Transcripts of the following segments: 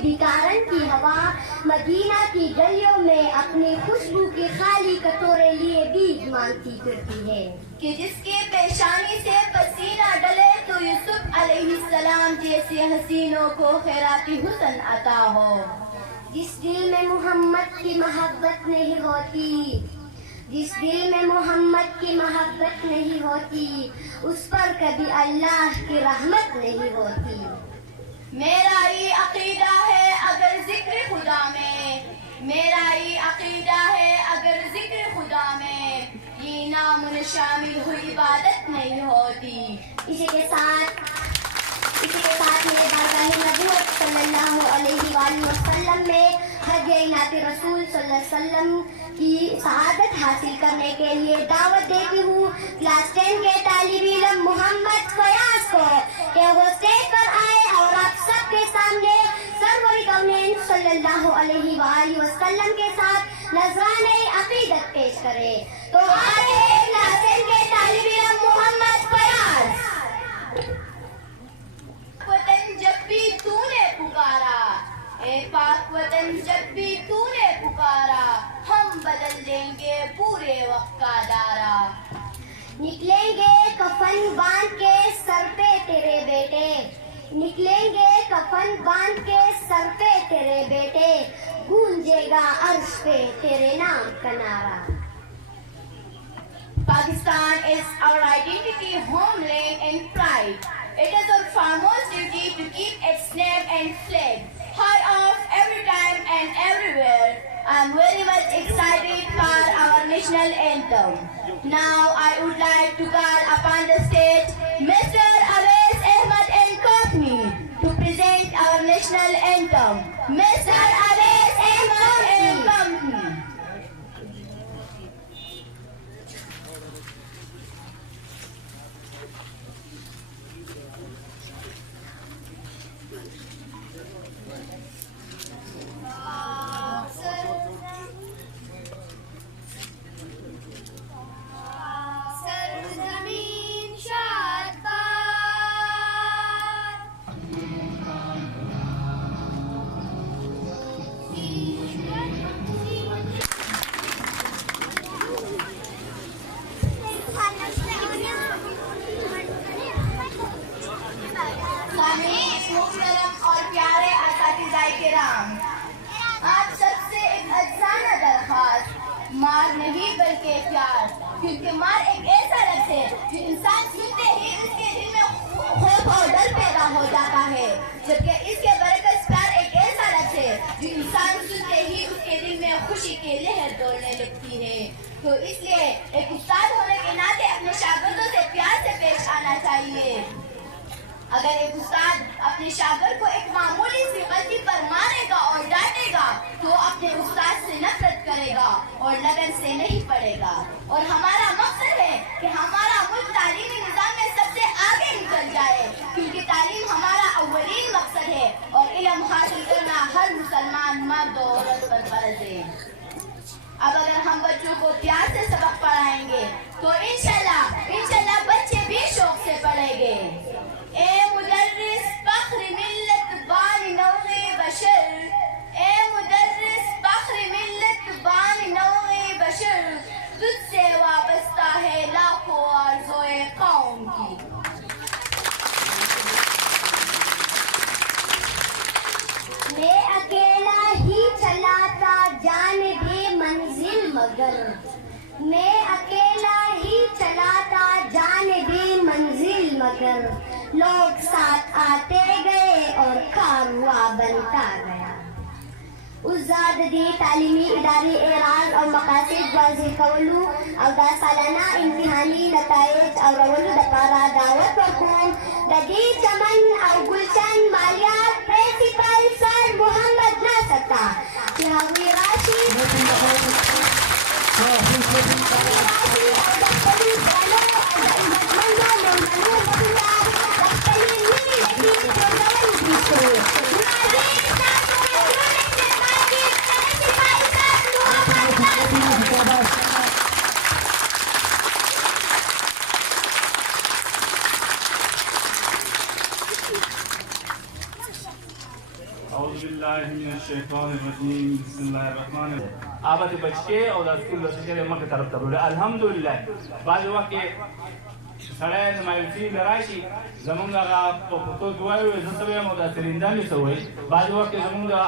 भिखारन की हवा मदीना की गलियों में अपनी खुशबू के खाली कटोरे लिए बीज मांगती फिरती है कि जिसके पेशानी से पसीना डले तो यूसुफ अलैहिस्सलाम जैसे हसीनों को खैराती हुस्न अता हो। जिस दिल में मोहम्मद की मोहब्बत नहीं होती, जिस दिल में मोहम्मद की मोहब्बत नहीं होती, उस पर कभी अल्लाह की रहमत नहीं होती। मेरा ये अकीदा है अगर जिक्र खुदा में, मेरा ये अकीदा है अगर जिक्र खुदा में ये नाम शामिल हुई इबादत नहीं होती। इसी के साथ मेरे बारगाह नबूवत सल्लल्लाहु अलैहि वसल्लम में हज नात रसूल सल्लल्लाहु अलैहि वसल्लम की शहादत हासिल करने के लिए दावत देती हूँ क्लास 10 के तालिबी इल्म मोहम्मद फयाज को कि वो स्टेज पर आए और आप सबके सामने सरवर कौनैन सल्लल्लाहु अलैहि वसल्लम के साथ नज़राने अकीदत पेश करे। तो आए हैं क्लास 10 के तालिबी इल्म मोहम्मद फयाज। वतन जब भी तूने पुकारा, ए पाक वतन जब भी तूने पुकारा, हम बदल देंगे पूरे वक्त का दारा। निकलेंगे कफन बांध के सर पे तेरे बेटे, निकलेंगे कफन बांध के सर पे तेरे बेटे, गूंजेगा अर्श पे तेरे नाम का नारा। Pakistan is our identity, homeland and pride. It is our foremost duty to keep its name and flag high off every time and everywhere. I am very much excited for our national anthem. Now I would like to call upon the stage Mr. Awais Ahmad and Company to present our national anthem. Mr. Awais Ahmad and Company. आप सबसे एक अजाना दरख्वास्त, मार नहीं बल्कि प्यार, क्योंकि मार एक ऐसा लफ्ज़ है जो इंसान सुनते ही उसके दिल में खौफ और डर पैदा हो जाता है, जबकि इसके बरकस प्यार एक ऐसा लफ्ज़ है जो इंसान सुनते ही उसके दिल में खुशी की लहर दौड़ने लगती है। तो इसलिए एक उस्ताद होने के नाते अपने शागिर्दों से प्यार से पेश आना चाहिए। अगर एक उस्ताद अपने शागिर्द को एक मामूली सी गलती पर मारेगा और डांटेगा तो अपने उस्ताद से नफरत करेगा और लगन से नहीं पढ़ेगा। और हमारा मकसद है कि हमारा मुल्क तालीमी निज़ाम में सबसे आगे निकल जाए, क्योंकि तालीम हमारा अव्वलीन मकसद है और इल्म हासिल करना हर मुसलमान मर्द और औरत पर फर्ज है। अब अगर हम बच्चों को प्यार से सबक पढ़ाएंगे तो इंशाल्लाह बच्चे भी शौक से पढ़ेंगे। ए मुदर्रिस फख्र मिल्लत बानी नौए बशर, ए मुदर्रिस फख्र मिल्लत बानी नौए बशर, तुझसे वाबस्ता है लाखों आरज़ोए कौम की। मैं अकेला ही चला था जाने भी मंजिल मगर, मैं अकेला ही चला था जाने भी मंजिल मगर, लोग साथ आते गए और कारवा बनता गया। उज़्ज़ादी तालीमी इदारे एराज और मकासिद वाज़ेह कवलू और सालाना इम्तिहानी नताइज और अवलू दपारा दावत वक़ूम ददी चमन और गुलशन मालियात प्रिंसिपल सर मोहम्मद नासता तिहावी राशि आबद बचके और स्कूल से मक तरफ तब अल्हम्दुलिल्लाह बाद वक्त सड़े मायूसी लराशी जमुंगा तो दुआए जसबे मोदा तरिंदा में सोई बाद वक्त जमुंगा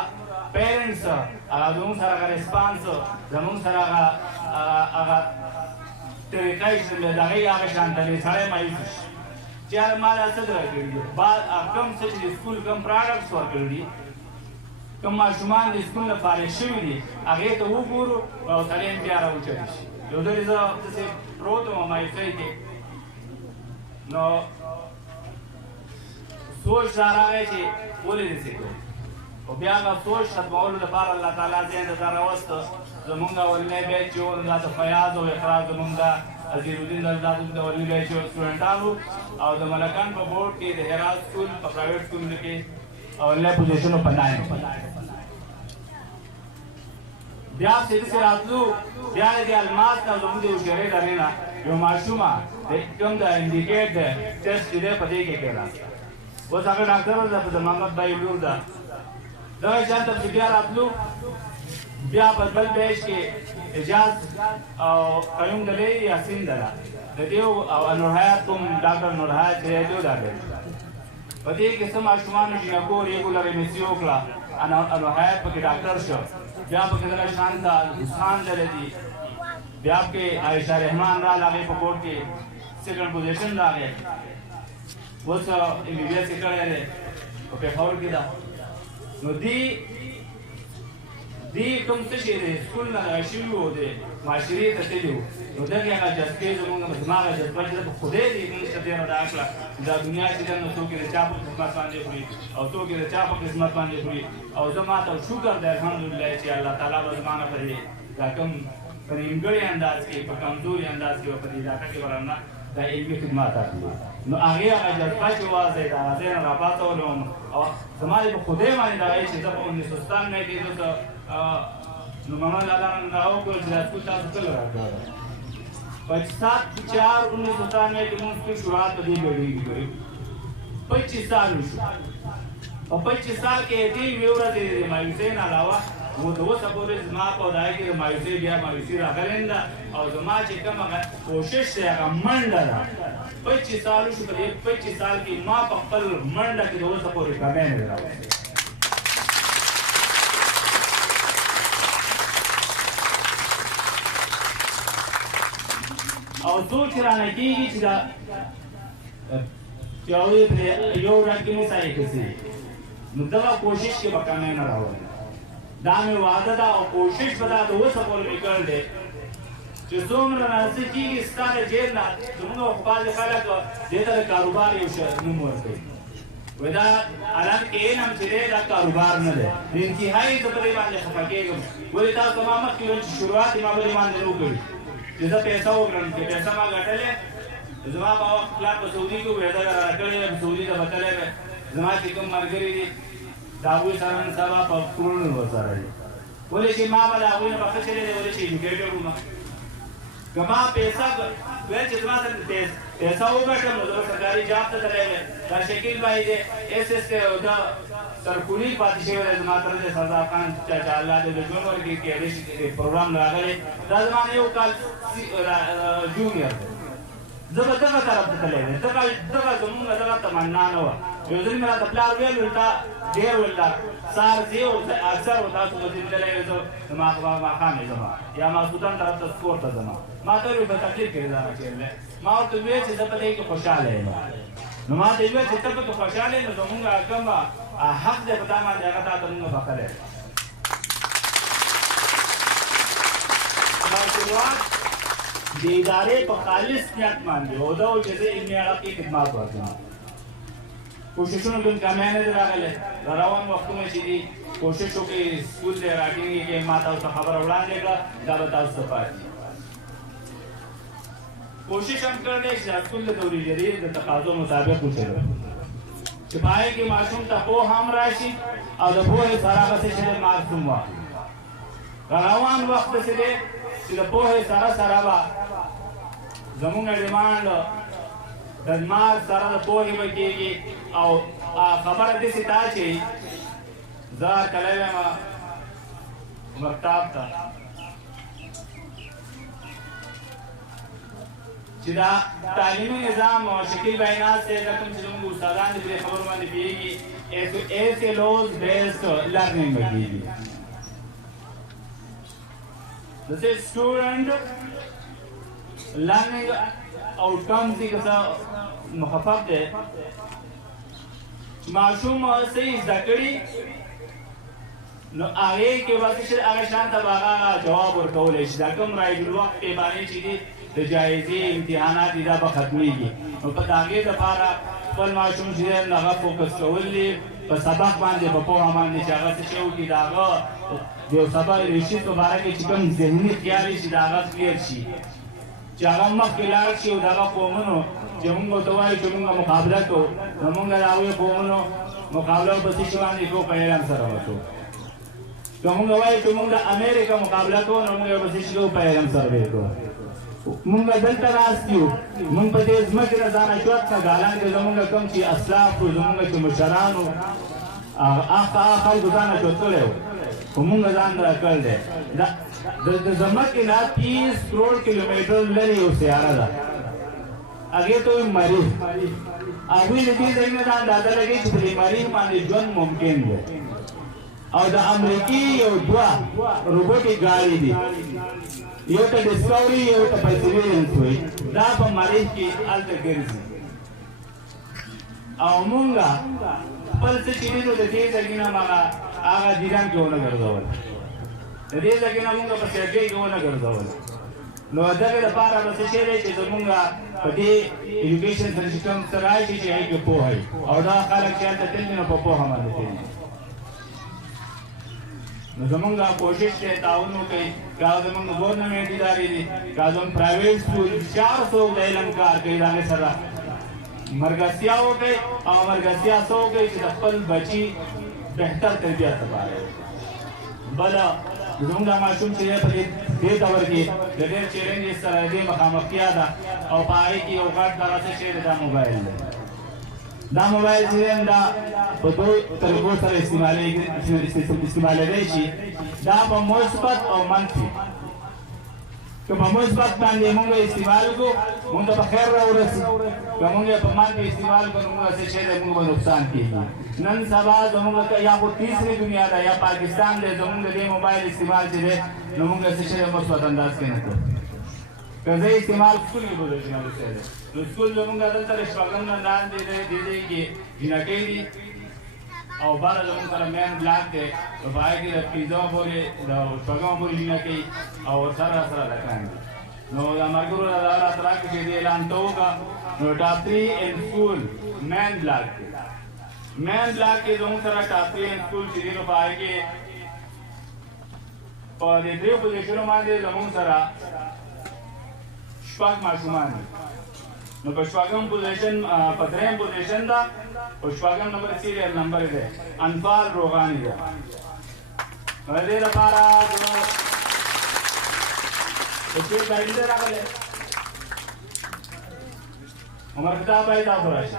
पेरेंट्स जमुंग सारा का रिस्पांस जमुंग सारा का तरीका इसमें दागे आगे शांति सड़े मायूसी चार माल असद रखी बाद कम से स्कूल कम प्रोडक्ट्स वर्क कम माशुमान स्कूल में फारिग शुरू दी आगे तो वो गुरु और सलेम प्यारा उचरी उधर इधर जैसे प्रोतो हमारे सही थे नो सोच सारा है कि बोले जैसे तो और ब्याह का सोच सब मौलू दफार अल्लाह ताला से इंतज़ार वस्त जमुंगा वल्ले बैच जो उनका तो फयाज और इखराज जमुंगा अजीरुद्दीन अल्लाह वली बैच स्टूडेंट आलू और द मलकान पर बोर्ड के देहराज स्कूल प्राइवेट स्कूल के और ले पोजीशन पर बनाए ब्याह से रातलू ब्याह के अलमास का जमुंदे उशरे डरेना जो माशूमा एकदम द इंडिकेट टेस्ट दे पदे के केला वो सागर डॉक्टर और मोहम्मद भाई उलूदा दवा जान तब ब्याह रातलू ब्याह बदल बेच के इजाज और कयूम दले यासीन दला देव अनुरहायत तुम डॉक्टर अनुरहायत दे दो डॉक्टर पति के सम आशुमान जिनको रेगुलर एमसीओ क्ला अनुरहायत के डॉक्टर शो ब्याह के दला शानदा हुसैन दले दी ब्याह के आयशा रहमान रा लागे पकोट के सेकंड पोजीशन लागे वो सा एमबीबीएस के करे रे पे फाउल किया नो दी तुम से स्कूल में शुरू हो दे माशरी ततेजो नो दे क्या जस्ते जो मंग दिमाग है जब जब खुदे दी तुम से देना दाखला दा दुनिया से जन तो के चाप किस्मत पाने हुई और तो के चाप किस्मत पाने हुई और जमा तो शुक्र दे अल्हम्दुलिल्लाह कि अल्लाह ताला बजमाना पर ये रकम करीमगढ़ अंदाज के कमजोरी अंदाज के ऊपर इलाका के वरना दा इल्मी खिदमत आती है नो आगे जब पांच वाज है दा से ना बात और समाज को खुदे माने दा ये जब 1997 में के तो नो मामा लाला नाओ को स्कूल था चल रहा था 5/4/1997 में की शुरुआत दी गई 25 साल और 25 साल के थी व्यवरा दे मायूसी ना अलावा वो दो सपोरे जमा को दाई के मायूसी बिया मायूसी रखलेंदा और जमा चिकम कोशिश से का मंडला 25 साल से 25 साल की मां पक्कल मंडा के दो सपोरे का मैं मेरा और सोच रहा है कि चिरा चाहे यो रखी नहीं सही किसी मुद्दा कोशिश के बकाने ना रहो दामे वादा और कोशिश बता तो वो सपोर्ट निकल दे जो सोमरा नसी की स्टार जेल ना तुमको बाल खाला को देता कारोबार ये नंबर पे वदा अलग के नाम चले दा कारोबार न दे इंतहाई तो बड़े वाले खफाके वो ता तमाम की शुरुआत में बड़े मान लो करी जैसा पैसा हो ग्रंथ के पैसा मा घटले जमा पाव क्लास सऊदी को वेदा रखले सऊदी का बतले जमा की कम मरगरी दाबू सरन सभा पूर्ण हो सारा बोले कि मां वाला हुई ना बख्श चले बोले कि एजुकेटेड हूं गमा पैसा वे जितना पैसा होगा तो सरकारी जॉब तो चलेगा का शकील भाई जे एसएस के उदा सरकुली पार्टी वाले जमातर से सरदार खान चाचा अल्लाह दे जोनवर की प्रोग्राम लगाले जमाने यो काल जूनियर जबरदस्त तरफ चलेगा तका तुमगा तका तमन्ना न हुआ योजन मेरा तपलार वेल उल्टा देर उल्टा सार जे अक्सर होता तो दिन चले तो दिमाग में खाने जमा या मा सुतन तरफ तो स्कोर था जमा मा तो रे तकलीफ के जा चले मा तो वे से जब एक खुशहाल है नमा देवे चित्त पे खुशहाल है तो मुंगा कम हक दे बता मा जगह था तुमगा बकरे शुरुआत दीदारे पकालिस नियत मान दे ओदा जैसे इनमें आला की खिदमत करते हैं कोशिशों में का मैनेजर आ गए रवान वक्त में सीधी कोशिशों के स्कूल से राइटिंग के माता उसका खबर उड़ाने का दावत आउट सफाई कोशिश हम करने स्कूल के दौरी जरिए तकाजों मुताबिक पूछेगा सिपाही के मासूम तको हम राशि और वो है सारा का से चले मासूम हुआ रवान वक्त से दे सिर्फ वो है सारा जमुना डिमांड दमार सारा पोही बकेगी और खबर दे सिताचे زه کلی یم مکتاب ته چې دا تعلیمي نظام شکیل بھائی ناز سے کوم چې موږ استادان دې خبرو باندې پیږي ایسے لوز بیسڈ لرننگ کیږي जैसे स्टूडेंट लर्निंग आउटकम्स की कसा मुखफफ है मासूम से ذکری نو هغه کې واسه چې هغه شانته باغه جواب ورکول شي دا کوم راځي وخت په باندې چې د جایزې امتحانات دا به ختميږي او په هغه د لپاره خپل ماشوم چې هغه فوکس کولې په سبق باندې په پوهه باندې چې هغه څه شو کې داغه یو سبق ریشي په اړه کې چې کوم ذهني خیال شي داغه کلیر شي چې هغه مخکې لاړ شي او داغه قومونو چې موږ ته وایي چې موږ مقابله کوو نو موږ راوي قومونو مقابله په څه باندې کوو په اعلان سره وکړو کومه وایي چې موږ د امریکا مقابله کوو نو موږ به څه کوو په اعلان سره وکړو موږ دلته راځو موږ په دې ځمکه راځانه شوت نه غالان کې زموږ کوم چې اسلاف او زموږ چې مشرانو هغه خلکو ځانه شوتلو موږ ځان راکړل دي د ځمکې نه 30 کروڑ کیلومتر لري او سیاره ده هغه ته مریض هغه دې ځای نه دا اندازه لګي چې د مریض باندې ژوند ممکن دی او د امریکای یو دوا روبوټیک गाड़ी دي یو ته ډیسکوري یو ته پرسیورنس وي دا په مریض کې الته ګرځي او مونږه خپل څه چې دې د دې ځای نه هغه دیران کې ونه ګرځول د دې ځای نه مونږ په سیاګي کې ونه ګرځول نو دغه لپاره به څه شي چې زمونږه په دې ایجوکیشن سیستم سره راځي چې هغه پوهه او دا خلک چې ته تل نه په پوهه باندې دي نو زمونږه کوشش ته تعاون وکړي کا زمونږ ګورنمنت ادارې دي کا زموږ پرایویټ سکول 400 د علم کار کوي دا سره مرګسیا وکړي او مرګسیا سو کوي چې خپل بچي بهتر تربیت وکړي بل زمونږ ماشوم چې په دې دور کې د ډېر چیلنج سره دې مخامختیا ده او پای کې یو غټ دراسه شي د موبایل دا موبایل چې دا په دوه طریقو سره استعمالېږي شي دا په مثبت او منفي که په مثبت باندې موږ استعمال کو موږ ته خیر راورسي که موږ په منفي استعمال کو موږ څه شي موږ به نقصان کیږي نن سبا زموږ یا په تیسری دنیا دا یا پاکستان دې زموږ دې موبایل استعمال چې نو موږ څه شي مثبت انداز کې نه کوو که زه استعمال سکول کې بوله جناب سره نو سکول زموږ دلته شپږم نه لاندې دې کې جنکې دي او بار زموږ سره مین بلاک دی نو پای کې د پیزا پورې د شپږم پورې جنکې او سره لګان دي نو دا مرګورو را تر کې دې اعلان توګه نو ټاپ 3 ان سکول مین بلاک کې زموږ سره ټاپ 3 ان سکول چې نو پای کې په دې درې پوزیشنو باندې زموږ سره شپږ ماشومان دي نو په شپږم پوزیشن په درېم پوزیشن دا او شپږم نمبر سیریل نمبر دی انفال روغانی دی دې لپاره چې باید راغله عمر خطاب باید تاسو راشي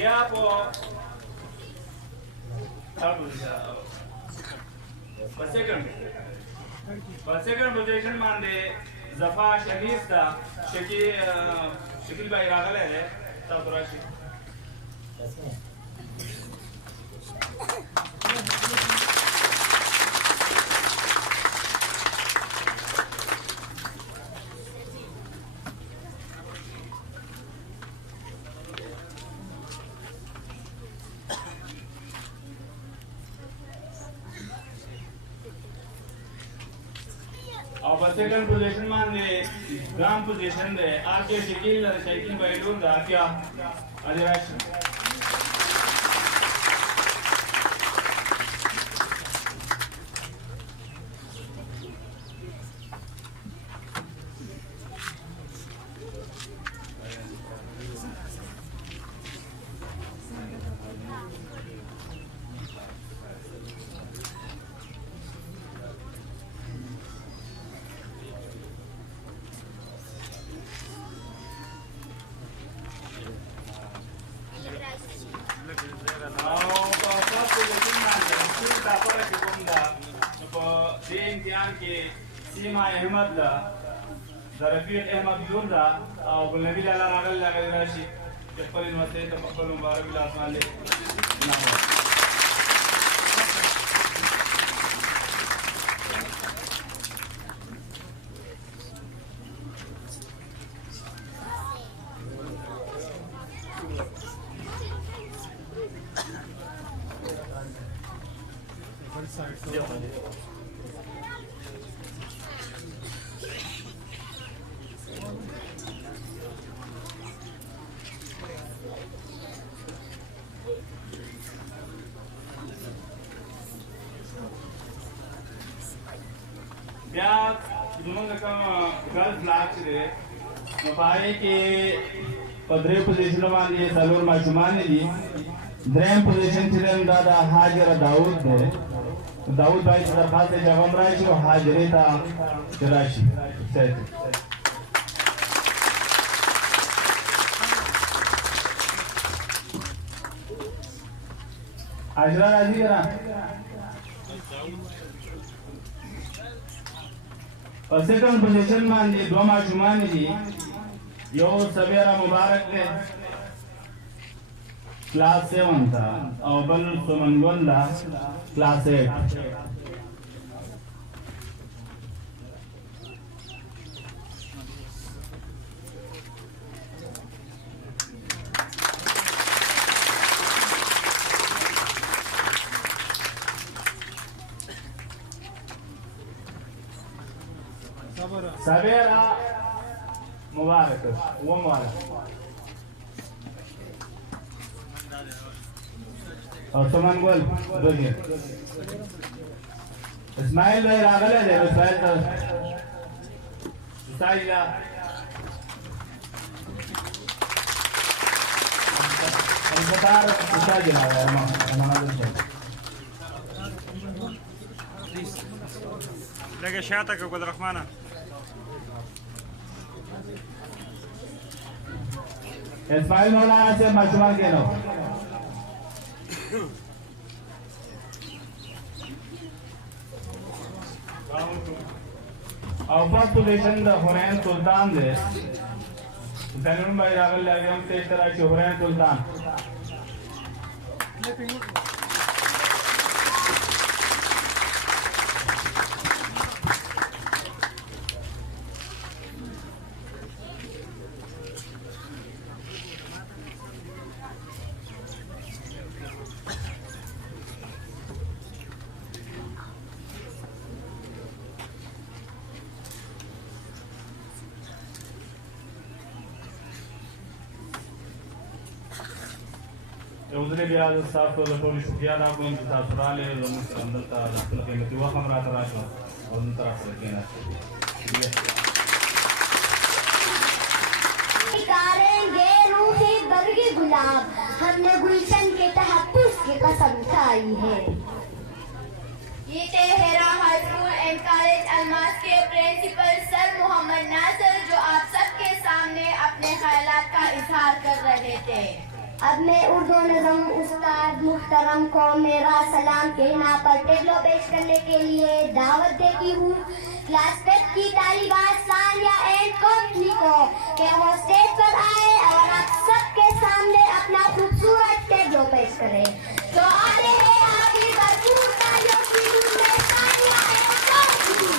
Ya second position باندې زفا شریف دا شکیل بھائی راغله ده تاسو راشي और सेकंड पोजीशन माने ग्राम पोजीशन दे आके शकील शकील भाई लोग दा क्या अधिराज सीमा अहमद ला रफीक अहमद युर्दा और गुलनबी लाला रागल लगा राशि चप्पल इनवसे तपक्कल मुबारक लासमान ले क्या जुनून का गर्ल्स लाख रे मपाई के 15 पोजीशन मान ये सलूर माशुमान ने दी ड्रीम पोजीशन चिरन दादा हाजिर दाऊद ने दाऊद भाई की दरखास्त से जवाब राय जो हाजिरे था राशि सही आजरा राजी करा और सेकंड पोजीशन मान जी दो माशुमान जी यो सवेरा मुबारक ने क्लास 7 था और बल सुमनगोंदा क्लास 8 सवेरा मुबारक वो मुबारक और सुमन गोल देखिए इस्माइल भाई रागल है इस्माइल का इस्माइला अंततार इस्माइल ना है हमारा لقى شاتك ابو عبد الرحمن इस्माइल मौलाना से मशवरा के लो और फर्स्ट पोजीशन द हुरैन सुल्तान दे तनुन भाई रागल लगे हम से तरह से हुरैन सुल्तान उधर भी आज साफ तो लटोली शुक्रिया ना कोई इंतजार सुना ले अंदर का कीमती हुआ कमरा तराश और उन तरफ से कहना निकालेंगे रूही बरगी गुलाब हमने गुलशन के तहफ्फुज़ की कसम खाई है। ये तेहरा high school and college Almas के प्रिंसिपल सर मोहम्मद नासिर जो आप सबके सामने अपने ख्यालात का इजहार कर रहे थे। अब मैं उर्दू नज़म उस्ताद मुहतरम को मेरा सलाम कहना पर टेबलो पेश करने के लिए दावत देती हूँ क्लास 5 की तालिबात सानिया एंड कंपनी को कि वो स्टेज पर आए और आप सबके सामने अपना खूबसूरत टेबलो पेश करें। तो आ रहे हैं आगे भरपूर तालियों की धूम में Sania and company.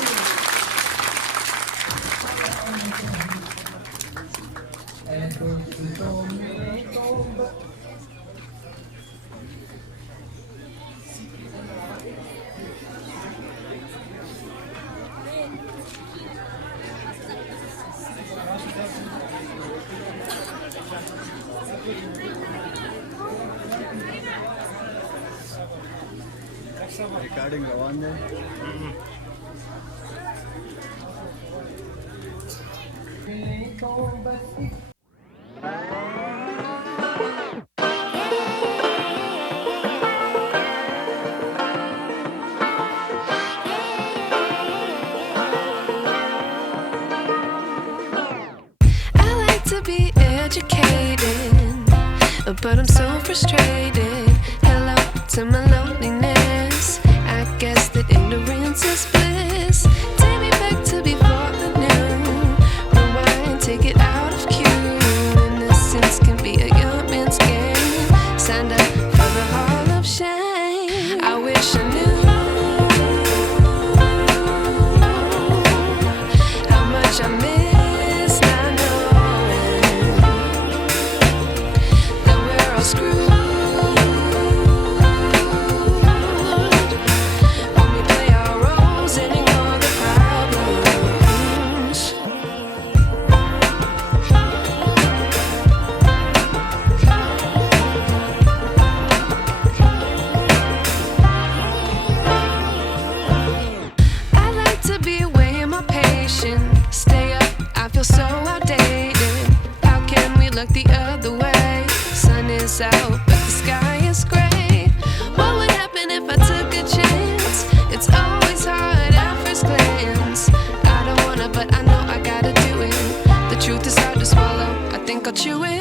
Recording go on there. I like to be educated, but I'm so frustrated to my loneliness. I guess that ignorance is bliss. Take me back to before I knew. Rewind, take it out of cue. Innocence can be a young man's game. Signed up for the hall of shame. I wish I knew how much I miss not knowing that we're all screwed. Stay up, I feel so outdated. How can we look the other way? Sun is out, but the sky is gray. What would happen if I took a chance? It's always hard at first glance. I don't wanna, but I know I gotta do it. The truth is hard to swallow, I think I'll chew it.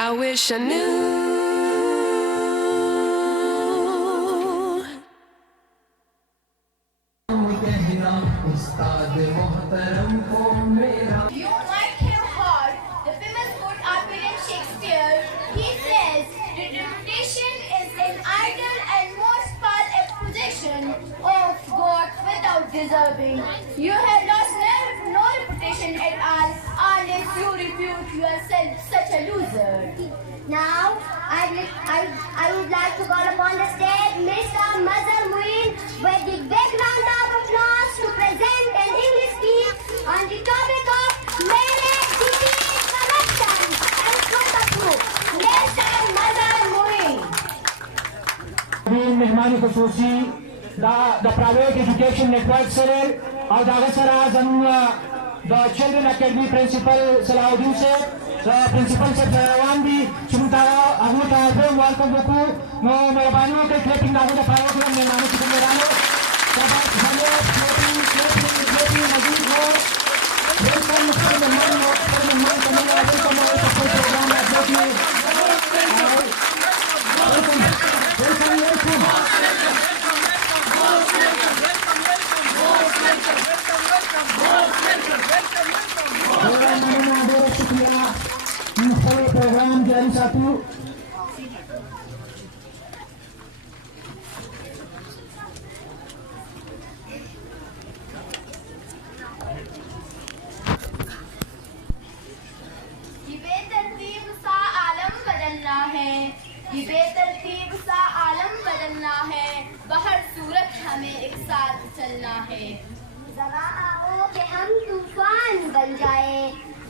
I wish I knew. You might have heard the famous quote of William Shakespeare. He says, "Reputation is an idle and most foul accusation of God without deserving." You have lost no reputation at all unless you repute yourself such a loser. Now, I would like to call upon the stage Mr. Mazhar Muin with the big round of applause to present an English speech on the topic of marriage, defeat, corruption and counterproof. Mr. Mazhar Muin. मेहमान खसूसी the private education network sir और दागत sir the children academy principal Salahuddin sir principal sir Sayawan भी चुनता अगले कार्यक्रम welcome बुकु नो मेहरबानी हो के क्लिपिंग दागत the private मेहमान की मेहरानो सब हमें क्लिपिंग मजीद हो welcome मेहमान प्रोग्राम program dari satu ये बेतरतीब सा आलम बदलना है, ये बेतरतीब सा आलम बदलना है, बहर सूरत हमें एक साथ चलना है। जरा आओ कि हम तूफान बन जाए,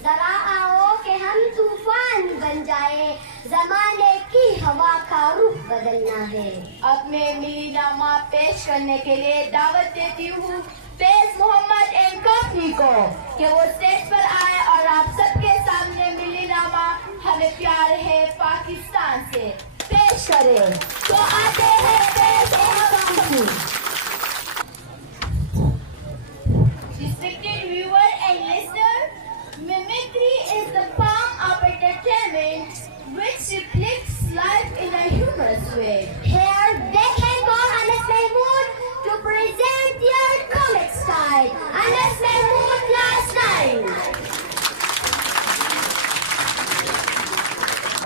जरा आओ कि हम तूफान बन जाए, जमाने की हवा का रुख बदलना है। अब मैं मिलीनामा पेश करने के लिए दावत देती हूँ फैज मोहम्मद एंड कंपनी को कि वो स्टेज पर आए और आप सबके सामने मिलीनामा हमें प्यार है पाकिस्तान से पेश करें। तो आते हैं Faiz and company. Respected viewer and listener, mimicry is the form of entertainment which reflects life in a humorous way. Here they can go Anas Mahmood to present their comic style. Anas Mahmood last night.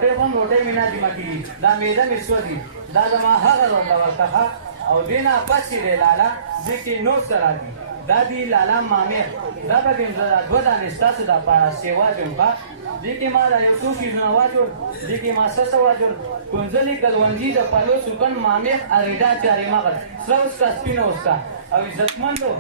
روټه هم روټه مینا دي مکی دا میده مسو دي دا زما هغه ورته ورته او دینا پسې دی لالا ځکه نو سره دي دا دی لالا مامیر دا به دې دوه دانې ستاسو د پاره سیوا دیم با ځکه ما دا یو څو شیزونه واجور ځکه ما سسه واجور کنځلې کلوندي د پلو سکن مامیر اریدا چاري مغل سروس کا سپینو استا او عزتمندو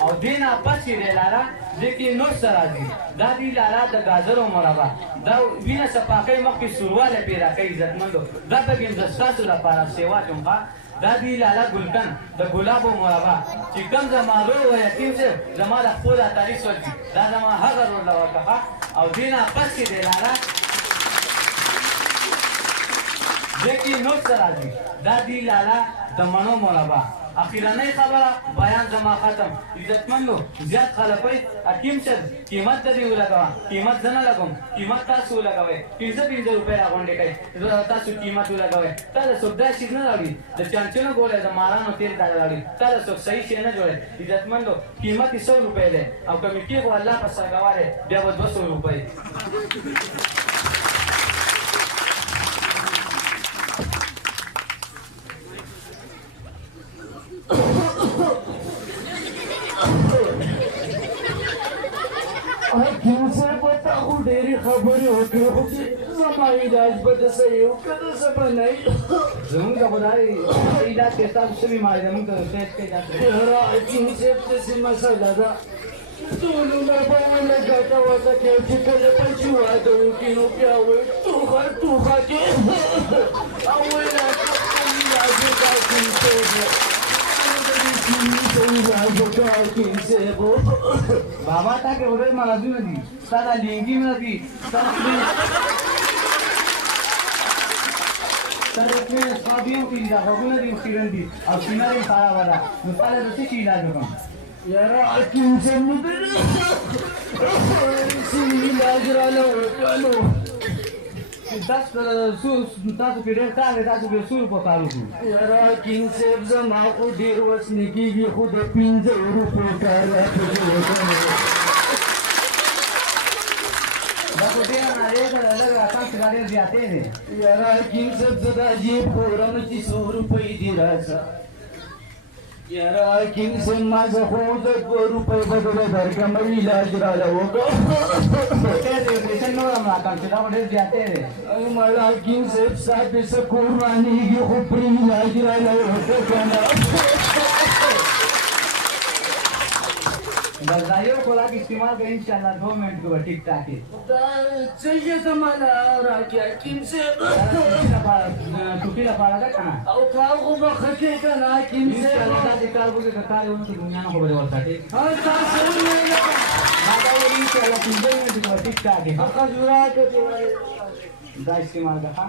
او دینا پسې دی لالا ځکه نو سره دي دا دی لالا د گازرو مربا دا وینه صفاقې مخکې سورواله پیدا کوي عزتمندو دا به دې ستاسو لپاره سیوا کوم با دا دی لالا ګلکن د ګلابو مربا چې کوم زما ورور و یتیم شه زما د خپل تاریخ ورته دا زما هغه ورور لوکه او دینا پسې دی لالا ځکه نو سره دي دا دی لالا د منو مربا اخیرانه خبره بیان زما ختم عزتمندو زیات خلپای حکیم شه قیمت دې ولګوا قیمت زنه لګوم قیمت تاسو لګوي 500 روپے راغونډه کوي تاسو قیمت لګوي تاسو دا شي نه راوړي د چانچونو ګوله د مارانو تیر دا راوړي تاسو صحیح شي نه جوړه عزتمندو قیمت 100 روپے ده او کمیټي کو الله په سرګواره بیا 200 روپے حکیم صاحب ته خو ډېرې خبرې وکړې خو چې زما علاج به د صحیح وکړه څه به نه وي زمونږ د خدای علاج کې تاسو څه بیماري زمونږ د صحت کې علاج یاره حکیم صاحب داسې مسله ده ټول عمر به ونه ګټه وته کوي چې کله به چې واده وکړي نو بیا وایي ټوخه ټوخه کې او وایي علاج وکړه حکیم صاحب बाबा था के उधर मराजू नदी सारा लिंगी में नदी सर इसमें स्वादियों की जा होगी नदी सीरन दी और सीनारे सारा वाला मुस्ताले रसी की इलाज होगा यार हकीम से मुझे इलाज रालो चलो 10 تاسو کې ډېر کار دی تاسو کې سور په کارو کې یاره حکیم صاحب زما خو ډېر وس نه کېږي خو د 15 روپو کار راته وکړو دا خو ډېر نارې کړه لږ راکان چې ډېر زیاتې دي یاره حکیم صاحب زه دا جیب خورم چې 100 روپۍ دي راځه یاره حکیم صاحب ما زه خو د 2 روپۍ بدله درکړم علاج راله وکړو نور هم راکان چې دا خو ډېر زیاتې دي مړه حکیم صاحب صاحب څه قربانېږي خو پرې علاج راله وکړه که نه غذائیو خوراک استعمال کړئ انشاءالله 2 منٹ کو ٹھیک ٹھاک ہے دا څه یې ته مالا راکړي حکیم صاحب ټوپي لپاره ده که نه او کار خو به ښه کوي که نه حکیم صاحب انشاءالله داسې کار وکړئ که کار یې ونه کړي دنیا نه خو به دې ورته ټیک تاسو وویل ما دا وایي انشاءالله 15 منټ کو ټیک ټاک ہے خجورات دا استعمال ده ښه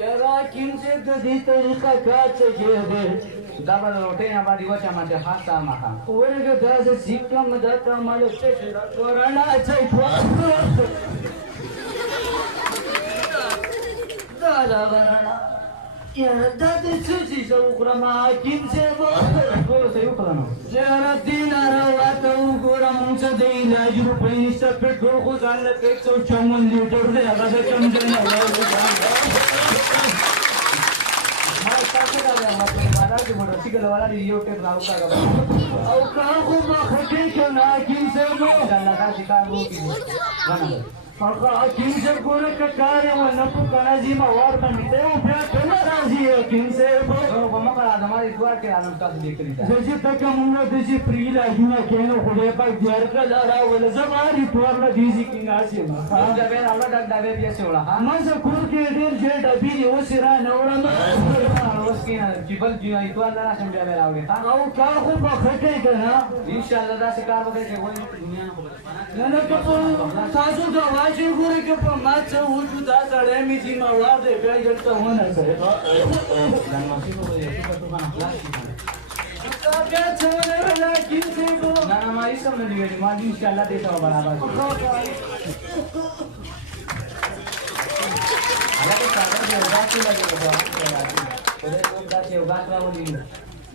یاره حکیم صاحب د دې طریقه کار څه کې دی دا به د روټۍ نه باندې وچه ماته خاص سهار ماښام ورګه دا زه سیکم دا ته مالک څه شي ورانه اچای دا لا ورانه یاره دا دې څه شي زه وخورم حکیم صاحب ټولو ته یې وکړه نو یاره دې لاره راته وګوره مونږ څه د علاج روپۍ نشته پټرول خو ځان له 154 لیټر دی هغه د کم ځای نه او کار خو به ښه کوي که نه حکیم صاحب هغه حکیم صاحب ګوره که کار یې ونه په کنه ځي مواد باندې دی او بیا کله راځي حکیم صاحب په مخه زما د دوار کې راځم تاسو دې کړي زه چې ته که مونږ داسې پرې علاجونه کوي نو خدای پاک دیار کله راوله زما ریپور نه دیزي کې ناست یم ډبې راوړه ډک ډبې بیا چې وړه ما زه کور کې ډېر ډېر ډبې دي اوس یې رانه وړم اوس کې نه چې بل اتوار نه راشم ډبې راوړې او کار خو به ښه کوي که نه انشاءالله داسې کار وکړئ چې ولې دنیا نه خو به نه نه که په تاسو دوا چې ګورئ که په ما څه وشو دا سړی مې چې مواد دی بیا یې دلته ونه کړې بیا څه ونه ویل حکیم صاحب نه نه ما هېڅ هم نه دي ویلي ما دې انشاءالله دې ته به برابر شي هغه ساده دی یو ګاټ لګېږي خدای ټول داسې یو ګاټ راولي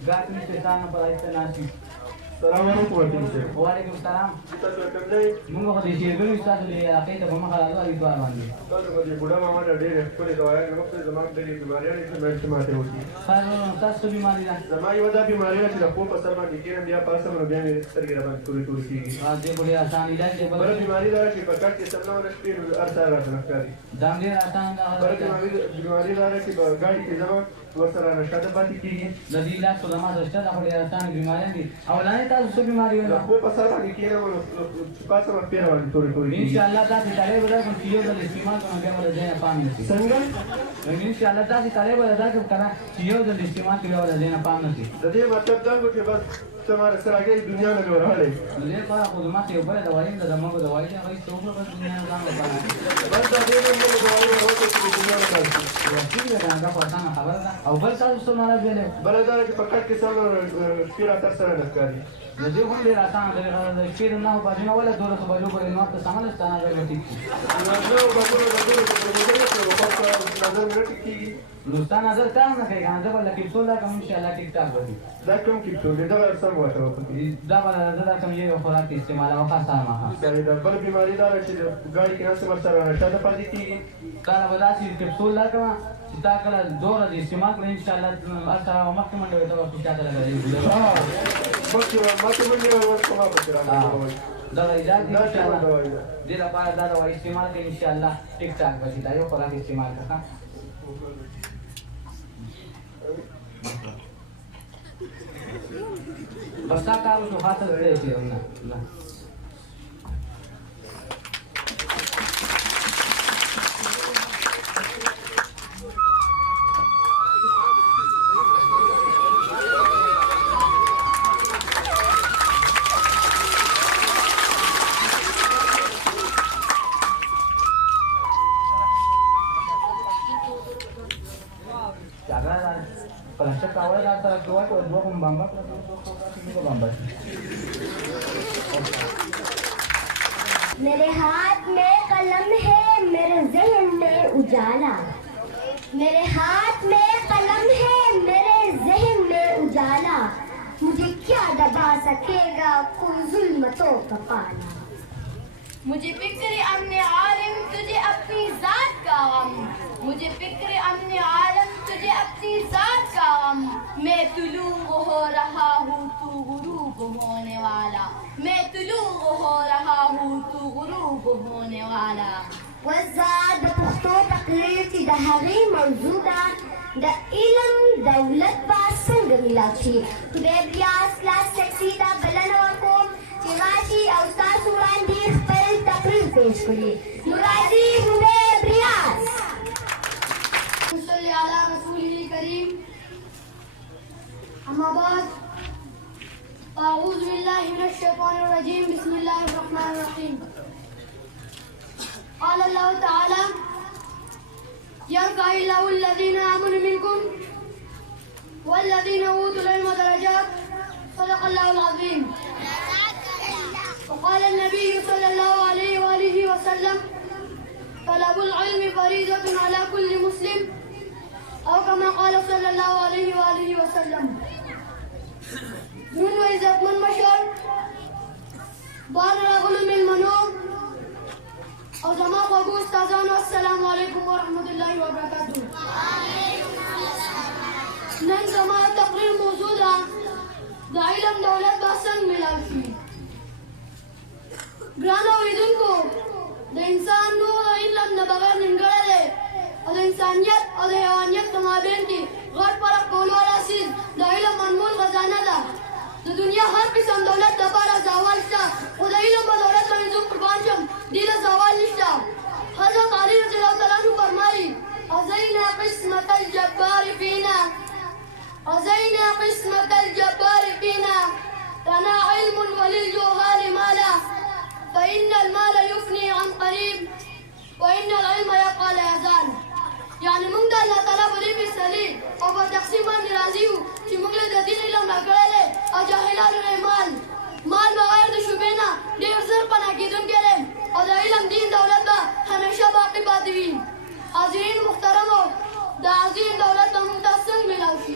ګاټ نشته تا نه په ایسته ناست وي السلام عليكم ورحمة الله. وعلیکم السلام. تاسو کوم ځای؟ موږ خو دې شیرګلو استاد دې اخی ته کومه خلاصو علي توار باندې. تاسو په دې بوډا ماما ته ډېرې ښکلې دوايانې وکړې، زما د دې بیماریانې چې ماته وکړي. تاسو بیماری ده؟ زما یوه دا بیماري ده چې د خوب په سر باندې کښېنم بیا پاڅم نو بیا مې سترګې راباندې تورې تورې کېږي. دې خو ډېر اسان علاج دی. بله بیماري دا ده چې په کټ کې سمنه شپې نو هر سهار راته ښکاري. دا هم ډېر اسان ده. بله بیماري دا ده چې په ګاډي کې ځمه ورسره نشاته پاتې کېږي. د دې علاج خو زما سره شته، دا خو ډېر اسان بیماریان دي. اولانې تاسو څه بیماري وه؟ د خوب په سر باندې کښېنم نو چې پاڅم شپې راباندې تورې تورې کېږي. انشاءالله تاسې طالب به دا کړم چې یو ځل استعمال کړم بیا به د ځای نه پام نه شي. څنګه؟ انشاءالله تاسې طالب به دا کړم که نه چې یو ځل استعمال کړي بیا به د ځای نه پام نه شي. د دې مطلب دا و چې بس ته ما سره هغې دنیا نه مې ورغلی. نو دې لپاره خو زما ته یو بله دوايي ده، د مګو دوايي ده، هغه هېڅ وکړه بس دنیا نه ځان لپاره. بس دا دې نه مې دوايي راوړې چې د دنیا نه لاړ شي. ټیک ده، دا خو اسانه خبره ده. او بل تاسو څه مرض ویلی؟ بله دا ده چې په کټ کې سمه شپې راتګ سره نه ښکاري. د دې خو ډېر اسانه طریقه ده. د شپې د 9 بجو نه ولا 12 بجو پورې نور ته سمه ده، ستا نظر به ټیک شي. نو بګورو چې پرېږدي چې نظر مې نه ټیک کېږي. نو ستا نظر کار نه کوي که نه، زه به له کپسول دا کوم انشاءالله ټیک ټاک به وي. دا کوم کپسول دی؟ دغه سم واچوه پکې. دا به زه دا کوم یو خوراک استعمالوم ښه سهار ماښام. صحیح ده. بله بیماري دا ده چې د ګاډي کې ناستې ورسره نشاته پاتې کېږي. تا به داسې کپسول دا کومه چې تا کله 2 ورځې استعمال کړه انشاءالله هر سهار به مخکې منډه وي ته به پیچا ته لګوي. مخکې ماته منډې ورکړه ما پسې راغلی. دغه علاج دی دا انشاءالله. څه دوايي ده؟ دې لپاره دا دوايي استعمال کړئ انشاءالله ټیک ټاک به شي. دا یو خوراک استعمال کړه. بس تا کار وشو خاطر دی چې نه پلانچه کاوه دا سره کوه تو دو کوم بامبا کو بامبا. मेरे हाथ में कलम है, मेरे ज़हन में उजाला. मेरे हाथ में कलम है, मेरे ज़हन में उजाला. मुझे क्या दबा सकेगा कोई जुल्मतों का पाला. मुझे फिक्र अमन आलम तुझे अपनी जात का गम. मुझे फिक्र अमन आलम तुझे अपनी जात का गम. मैं तुलूग हो रहा हूँ तू गुरूब होने वाला. मैं तुलूग हो रहा हूँ तू गुरूब होने वाला. وزاد پښتو تقریر چې د هغې موضوع ده د علم دولت به څنګه میلاو شي. خدای بیا خلاص سکسي ته بلنه ورکوم چې راشي او ستاسو وړاندې خپل تقریر پیش کړي. نو راځي حبیب ریاض. صلی علی رسوله کریم. اما بعد اعوذ بالله من الشیطان الرجیم. بسم الله الرحمن الرحیم. قال الله تعالى يرفع الله الذين آمنوا منكم والذين أوتوا العلم درجات. صدق الله العظيم. وقال النبي صلى الله عليه وآله وسلم طلب العلم فريضة على كل مسلم أو كما قال صلى الله عليه وآله وسلم. من وإذا من مشر بار رغل من منوم او زما خوږو استادانو السلام علیکم ورحمت الله وبرکاتہ. نن زما تقریر موضوع ده د علم دولت به څنګه میلاو شي. ګران اورېدونکو، د انسان نور علم نه بغیر نیمګړی دی او د انسانیت او د حیوانیت په مابین کې غټ فرق کول والا څیز د علم انمول خزانه ده. د دنیا هر قسم دولت لپاره زوال شته خو د علم په دولت باندې زه قربان شم دې له زوال نشته. حضرت علي رضی الله تعالی عنه فرمایي أزينا قسمة الجبار فينا أزينا قسمة الجبار فينا لنا علم وللجهال مالا فإن المال يفني عن قريب وإن العلم يبقى لا يزال. يعني موږ د الله تعالی په دې فیصلې او په تقسیم باندې راضي یو چې موږ له د دین علم راکړی دی او جاهلانو نه مال بغیر د شبهې نه ډېر زر پناه کېدونکی دی او د علم دین دولت به همیشه باقي پاتې وي. حاضرین محترمو، د عظیم دولت به موږ ته څنګه میلاو شي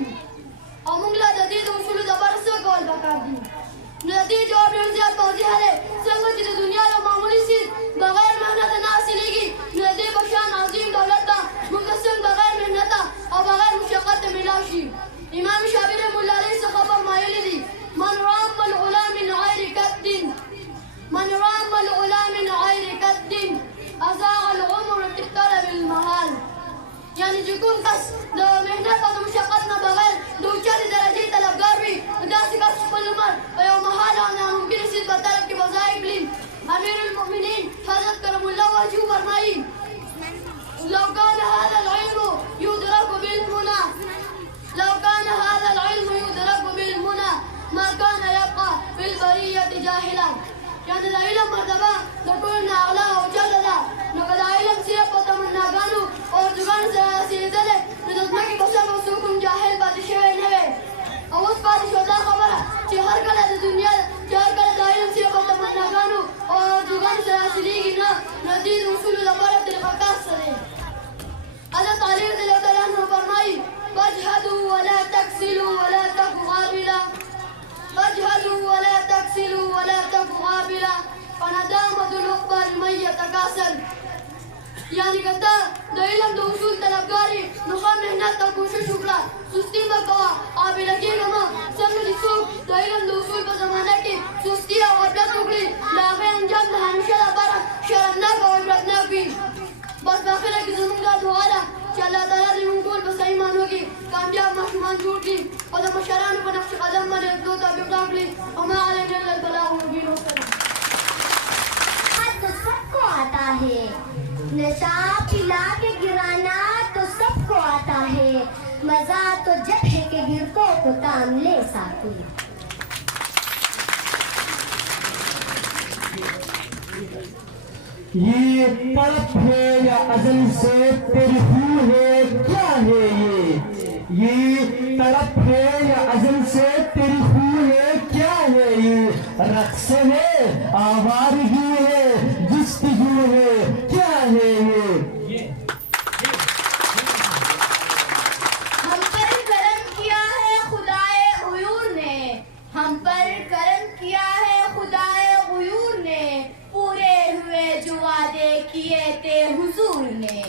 او موږ له د دې د اصولو دپاره څه کول پکار دي. نو د वजह है संग की दुनिया लो मामूली चीज बगैर मेहनत ना हासिलेगी नदी बशान अजीम दौलत का मुकस्सम बगैर मेहनत और बगैर मुशक्कत मिलाशी इमाम शाफी रहमतुल्लाह अलैहि से खबर मायली दी मन राम अल उला मिन गैर कद्दिन من رام العلا من غير كد أزاغ العمر تقتل بالمهال يعني يكون قص لو مهنة ومشقتنا بغير لو كان درجة الأبقاري وداسي قص كل مر ويوم هذا أنا ممكن يصير بطلب كبزائب لين أمير المؤمنين حضرت كرم الله وجهه فرمائي لو كان هذا العلم يدرك بالمنى لو كان هذا العلم يدرك بالمنى ما كان يبقى في البرية جاهلا يعني العلم مرتبة نكون أعلى وجلدا نقد علم سيف وتمنى قانو وارجوان سيدله ندمك بسر وسوكم جاهل بعد شيء نبي أوس بعد شودا خبره شهر كلا الدنيا شهر كلا علم سيف وتمنى قانو وارجوان سيدله نديد وصول لبارة الفقاس سره هذا تعليم دلوقتي أنه فرمائي واجهدوا ولا تكسلوا ولا تكوا غافلا واجهدوا ولا تكسلوا ولا تكوا غافلا فندامة العقبى لمن يتكاسل يعني कहता दलीलम दो उसूल तलबगारी नुखाम मेहनत का कोशिश शुक्ला सुस्ती में कवा आप लगेगा माँ संग लिखो दलीलम दो उसूल का ज़माना की सुस्ती और अब्दत उगली लागे अंजाम न हमेशा लबारा शर्मनाक और इबरतनाक भी बस बाखिर की ज़मीन का दुआरा अल्लाह ताला ने उनको बसई मानोगी कामयाब मशमान छूटी और मशरान पर नक्श कदम में दो तबीब ली और मैं आले जल्ल बलाग मुबीन वसल्लम तो सबको आता है नशा पिला के गिराना तो सबको आता है मजा तो जब है के गिरको को काम ले साथी ये तड़प है या अज़ल से तेरी हूँ है क्या है ये तड़प है या अज़ल से तेरी हूँ है क्या है ये रक्स है आवारगी है जुस्तजू है क्या है ये हम पर करम किया है खुदाए उयूर ने हम पर करम किया है खुदाए उयूर ने पूरे हुए जो वादे किए थे हुजूर ने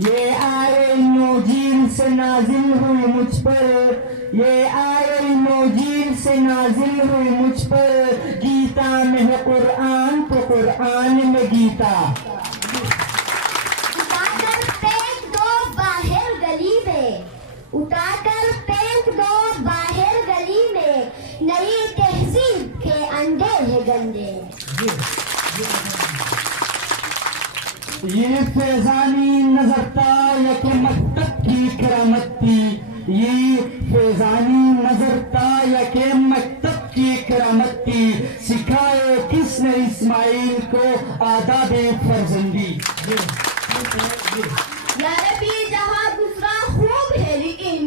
ये आए नौजीन से नाजिल हुई मुझ पर ये आए नौजीन से नाजिल हुई मुझ पर गीता में है कुरान तो कुरान में गीता उठाकर फेंक दो बाहर गली में उठाकर फेंक दो बाहर गली में नई तहजीब के अंडे है गंदे ये फैजानी नजरता यके मकतब की करामत थी ये फैजानी नजरता यके मकतब की करामत थी सिखाए किसने इस्माइल को आदाब फर्जंदी या रबी जहाँ गुजरा खूब है लेकिन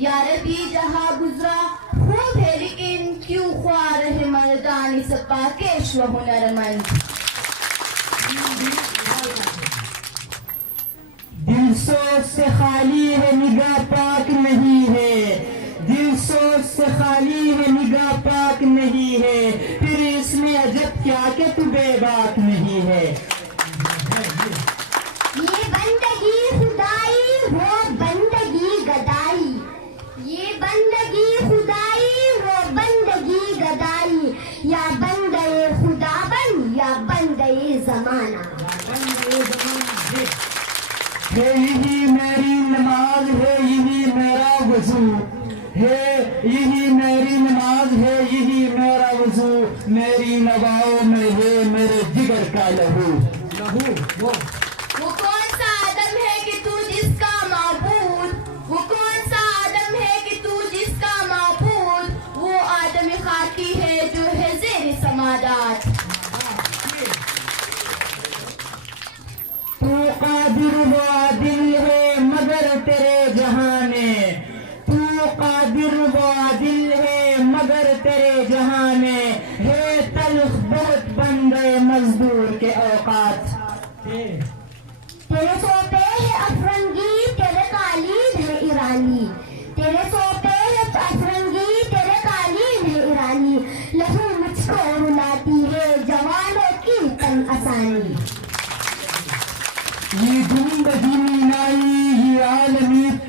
या रबी जहाँ गुजरा खूब है लेकिन क्यों ख्वार है मर्दानी सपा केश व हुनरमंद दिल सोच से खाली है निगाह पाक नहीं है दिल सोच से खाली है निगाह पाक नहीं है फिर इसमें अजब क्या कि तू बेबाक नहीं है ये बंदगी खुदाई वो बंदगी गदाई ये बंदगी खुदाई वो बंदगी गदाई या बंदे खुदाबन या बंदे जमाना है यही मेरी नमाज है यही मेरा वजू है यही मेरी नमाज है यही मेरा वजू मेरी नवाओं में है मेरे जिगर का लहू वो कौन सा आदम है कि तू जिसका माबूद वो कौन सा आदम है कि तू जिसका माबूद वो आदम खाकी है जो है ज़ेर समादात तू कादिर व आदिल है मगर तेरे जहाने तू कादिर व आदिल है मगर तेरे जहाने है तल्ख बहुत बंदे मजदूर के औकात तेरे सोते है अफरंगी तेरे कालीन है ईरानी तेरे सोते है अफरंगी तेरे कालीन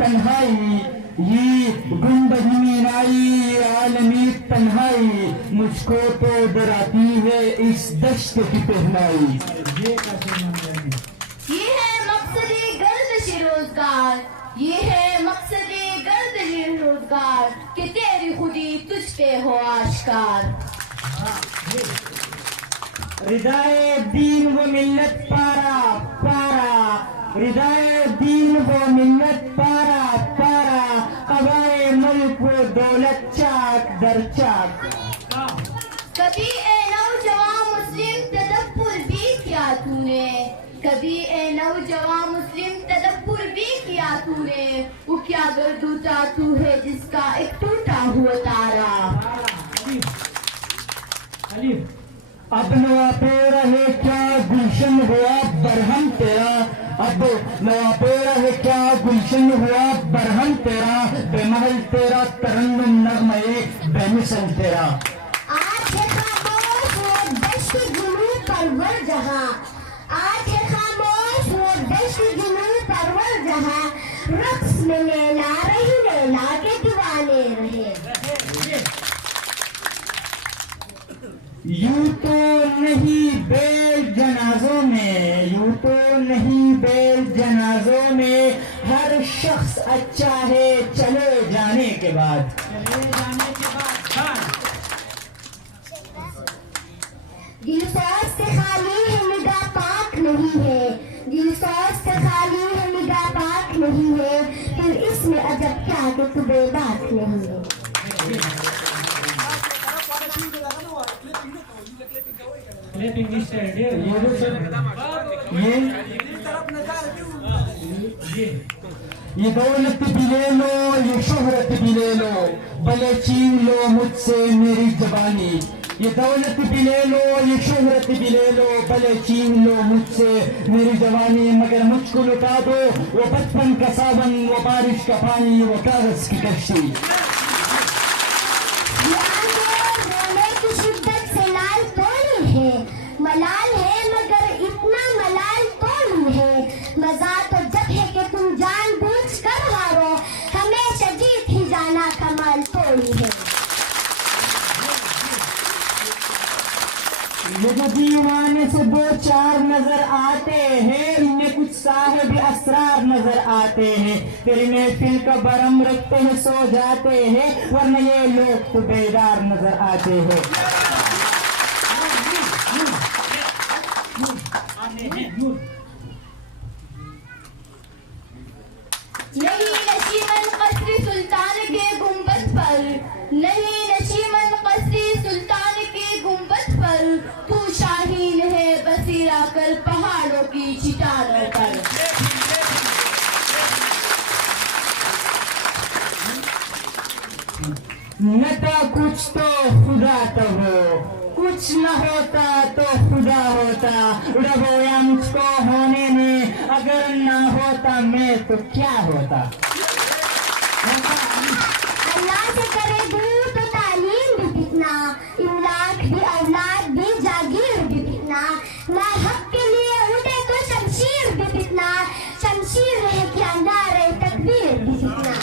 तन्हाई, ये गुंबद मीनाई आलमी तन्हाई, मुझको तो डराती है इस दश्त की पहनाई। ये है मकसदी गर्दिश रोजगार, ये है मकसदी गर्दिश रोजगार कि तेरी खुदी तुझ पे हो आश्कार। रिदाए दीन व मिल्लत पारा पारा, रिदाए दीन व मिल्लत पारा पारा, कबाए मुल्क व दौलत चाक दर चाक। कभी ए नौजवान मुस्लिम तदब्बुर भी किया तूने, कभी ए नौजवान मुस्लिम तदब्बुर भी किया तूने, वो क्या गर्दूता तू है जिसका एक टूटा हुआ तारा। अब नवापेरा है क्या गुलशन हुआ बरहम तेरा, अब नवापेरा है क्या गुलशन हुआ बरहम तेरा, बेमहल तेरा तरन्नुम नगमे बेमिसल तेरा। आज है खामोश वो दश्त जुनू परवर जहां, आज है खामोश वो दश्त जुनू परवर जहां, रक्स में लैला रही लैला के दीवाने रहे। यूं तो नहीं बेल जनाजों में, यूं तो नहीं बेल जनाजों में, हर शख्स अच्छा है चले जाने के बाद। दिल सौज से खाली है निगाह पाक नहीं है, दिल सौज से खाली है निगाह पाक नहीं है, फिर इसमें अजब क्या कि तू बेबाक नहीं है। ये दौलत भी ले लो, ये शोहरत भी ले लो, भले छीन लो मुझसे मेरी जबानी। ये दौलत भी ले लो, ये शोहरत भी ले लो, भले छीन लो मुझसे मेरी जवानी, मगर मुझको लुटा दो वो बचपन का सावन, वो बारिश का पानी, वो कागज की कश्ती। मलाल है मगर इतना मलाल तो नहीं है, मजा तो जब है कि तुम जानबूझ कर हारो, हमेशा जीत ही जाना कमाल तो ही है। ये जो दीवाने से दो चार नजर आते हैं, इनमें कुछ साहिब असरार नजर आते हैं, तेरी महफिल का बरम रखते हैं सो जाते हैं, वरना ये लोग तो बेदार नजर आते हैं। नहीं नशीमन कसरी सुल्तान के गुंबद पर, नहीं नशीमन कसरी सुल्तान के गुंबद पर, तू शाहीन है बसीरा कर पहाड़ों की चट्टानों पर। न था कुछ तो खुदा तो हो, कुछ न होता तो खुदा होता, उड़बोया मुझको होने में, अगर न होता मैं तो क्या होता। अल्लाह से करे दूर तो तालीम भी कितना, इमलाक भी औलाद भी जागीर भी कितना, ना हक के लिए उठे तो शमशीर भी कितना, शमशीर रहे क्या नारे तकबीर भी कितना।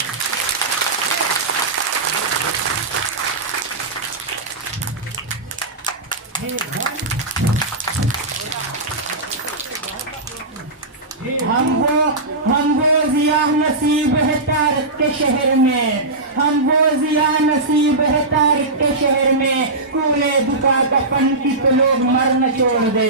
हम वो जिया नसीब है तारक के शहर में, हम वो जिया नसीब है तारक के शहर में, कूले दुका कफन की तो लोग मर न छोड़ दे। ये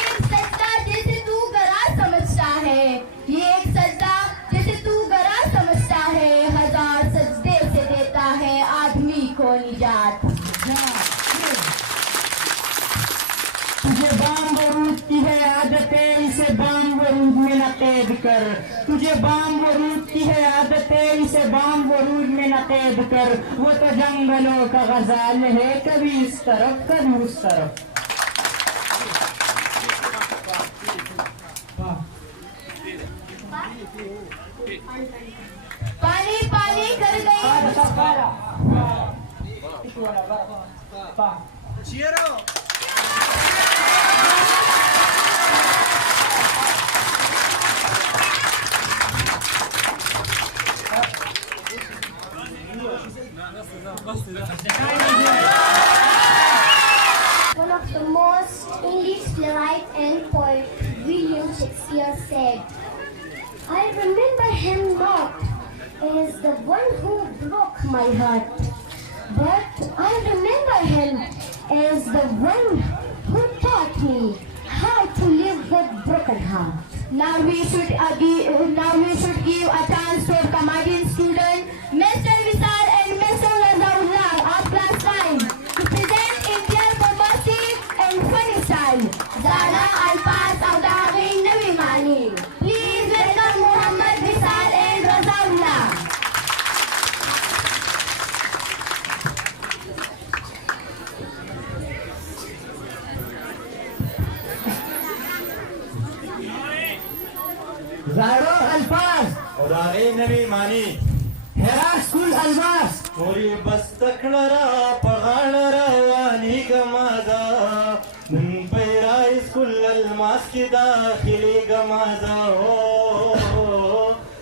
एक सजदा जैसे तू गरा समझता है, ये एक सजदा जैसे तू गरा समझता है, हजार सजदे से देता है आदमी को निजात। तुझे बाम वरूद की है आदतें, इसे बाम वरूद में न कैद कर, तुझे बाम वरूद की है आदतें, इसे बाम वरूद में न कैद कर, वो तो जंगलों का गजाल है, कभी इस तरफ कभी उस तरफ। पानी पानी कर गई is the one who broke my heart. But I remember him as the one who taught me how to live with broken heart. Now we should give a chance to commanding student Mr. Visal and Mr. Razaullah of class 9 to present in their bombastic and funny style Zara Alfaz of the Navi Mani. Please welcome Muhammad Visal and Razaullah. Zairo Alfaz और आगे नबी मानी Hera School Almas पूरी बस्तकड़रा पगाड़रा वानी गमादा para school Almas की दाखिली गमादा हो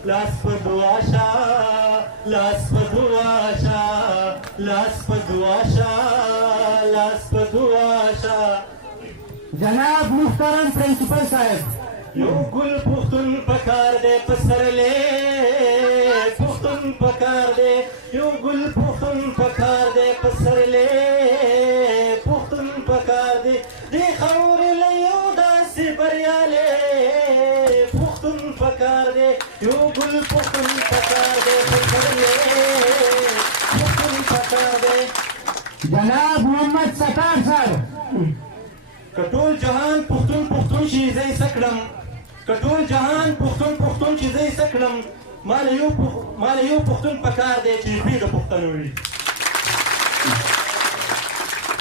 लास पदुआशा लास पदुआशा लास पदुआशा लास पदुआशा जनाब मुहतरम प्रिंसिपल साहब यो गुल पुख्तुन पकार दे पसरले पुख्तुन पकार दे यो गुल पुख्तुन पकार दे पसरले पुख्तुन पकार दे दे खौर लियो दासी बरियाले पुख्तुन पकार दे यो गुल पुख्तुन पकार दे पसरले पुख्तुन पकार दे जनाब मोहम्मद सतार साहब कटोल जहान पुख्तुन पुख्तुन चीजें सकलम कटोल जहान पुख्तुन पुख्तुन चीजें सकलम माले यो पुख्तुन पकार दे चीफी द पुख्तनोई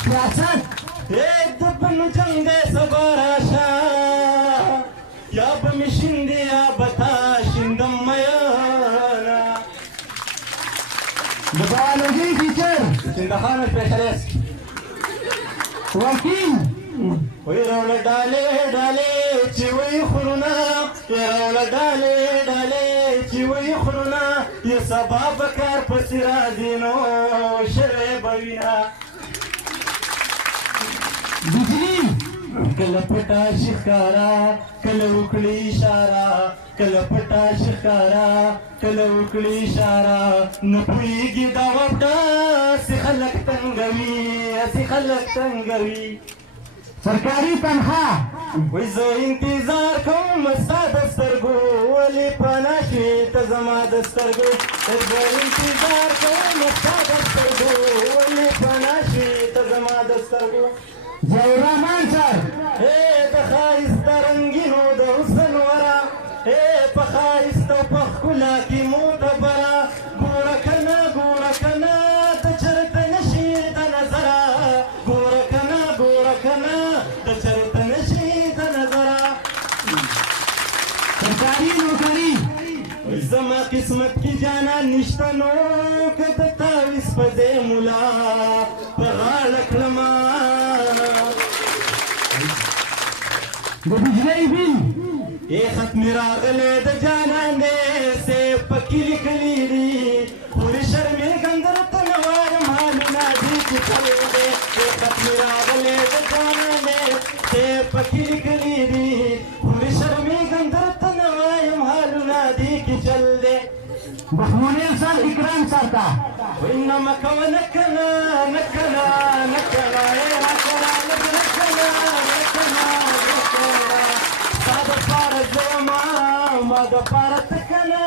सियासत ए दबन जंगे सबाराशा या बमिशिंदे या बता शिंदम मयाना बायोलॉजी टीचर सिंदहान स्पेशलिस्ट वकील ويرون دالي دالي تشوي خرونا يرون دالي دالي تشوي خرونا يا سباب كار بسرادينو شرب بينا बिजली कल पटा शिकारा कल उकड़ी इशारा कल पटा शिकारा कल उकड़ी इशारा नपुई दावबदा सिखलक तंगवी सरकारी तनख्वाह وإذا انتظار كم مستعد استرجو ولي بناشي تزماد استرجو إذا انتظار كم مستعد استرجو ولي بناشي تزماد استرجو जयरामान सर إيه تخايس ترنجينو دوسن ورا إيه بخايس توبخ كلاكي موتبرا غورا كنا تشرت نشيد نظرا غورا كنا تشرت نشيد نظرا सरकारी नौकरी زما قسمت کی جانا نشتنو کدتا وس پدې مولا پغال کلمہ د بجلی بل اے ختم راغله د جانان دې سه پکلی کلیری پوری شرمې ګندر تنوار مال نادي کی چلے دې اے ختم راغله د جانان دې سه پکلی کلیری پوری شرمې ګندر تنوار مال نادي کی چل دې بخمونی سر اکرام سر تا وإنما كونكنا نكنا صاد فارس ما فارتكنا